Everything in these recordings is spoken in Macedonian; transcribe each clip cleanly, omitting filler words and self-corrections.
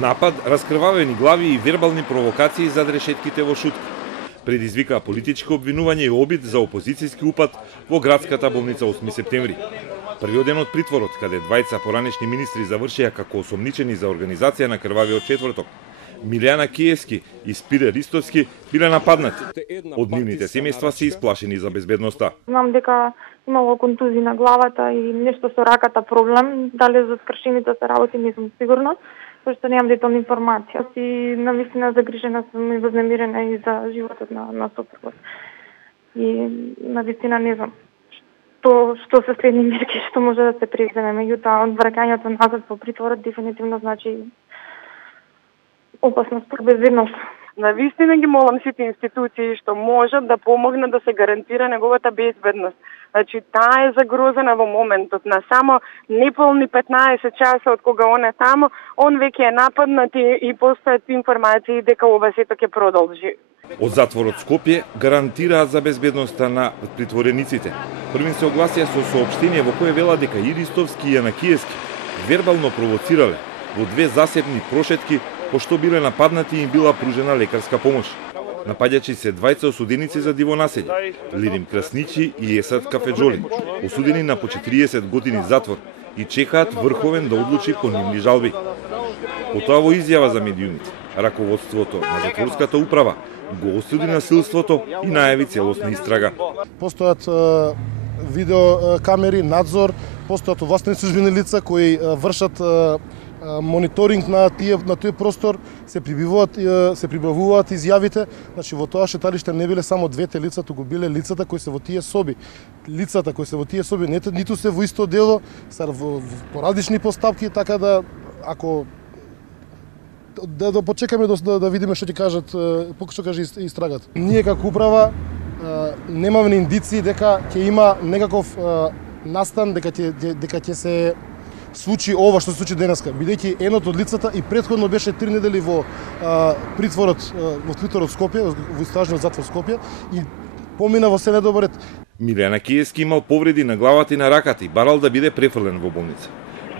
Напад, раскрвавени глави и вербални провокации зад решетките во Шутка. Предизвика политичко обвинување и обид за опозицијски упад во градската болница 8 септември. Првиот ден од притворот, каде двајца поранешни министри завршија како осомничени за организација на крвавиот четврток, Милијана Киевски и Спире Ристовски биле нападнати. Од нивните семејства се исплашени за безбедноста. Знам дека имало контузии на главата и нешто со раката проблем. Дали за скршените се работи не сум сигурна, пошто немам детална информација. И навистина загрижена сум и вознемирена и за животот на сопругот. И навистина не знам што се следни мерки што може да се преземе. Меѓутоа, одвраќањето назад во притворот дефинитивно значи опасност по безбедност. Навистина ги молам сите институции што можат да помогнат да се гарантира неговата безбедност. Значи, таа е загрозена во моментот. На само неполни 15 часа од кога он е тамо, он веќе е нападнат и постојат информации дека ова сето ќе продолжи. Од затворот Скопје гарантираат за безбедноста на притворениците. Првин се огласија со соопштение во кое вела дека и Ристовски и Јанакиевски вербално провоцирале во две засебни прошетки пошто биле нападнати и им била пружена лекарска помош. Напаѓачи се двајца осуденици за диво населје, Лирим Красничи и Есад Кафеджолин, осудени на по 40 години затвор и чекаат врховен да одлучи по нивни жалби. Потоа во изјава за медиумите, раководството на затворската управа го осуди насилството и најави целосна истрага. Постојат видеокамери, надзор, постојат овластени службени лица кои вршат мониторинг на тој простор, се прибавуваат изјавите. Значи во тоа шеталиште не биле само двете лица, туку биле лицата кои се во тие соби. Лицата кои се во тие соби ниту се во исто дело, се во поразлични постапки, така да ако да почекаме да видиме што ќе кажат, што каже истрагата. Ние како управа немаме индиции дека ќе има некаков настан, дека ќе се случи ова што се случи денеска, бидејќи едното од лицата и претходно беше 3 недели во притворот Скопје, во истражниот затвор Скопје и помина во се недобар ред. Милијана Киевски имал повреди на главата и на раката и барал да биде префрлен во болница.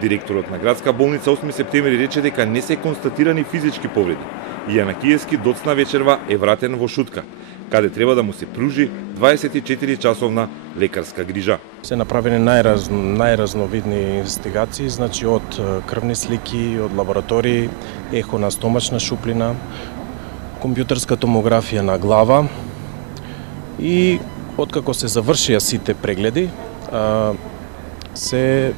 Директорот на градска болница 8 септември рече дека не се констатирани физички повреди и Јанакиевски доцна вечерва е вратен во Шутка, каде треба да му се пружи 24-часовна лекарска грижа. Се направени најразновидни инвестигации, значи од крвни слики, од лаборатории, ехо на стомачна шуплина, компјутерска томографија на глава и откако се завршија сите прегледи, се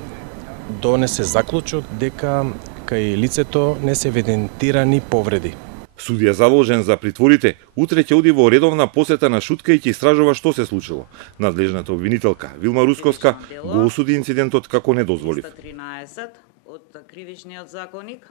донесе заклучок дека кај лицето не се евидентирани повреди. Судија заложен за притворите, утре ќе оди во редовна посета на Шутка и ќе истражува што се случило. Надлежната обвинителка Вилма Русковска го осуди инцидентот како недозволив. од кривичниот законник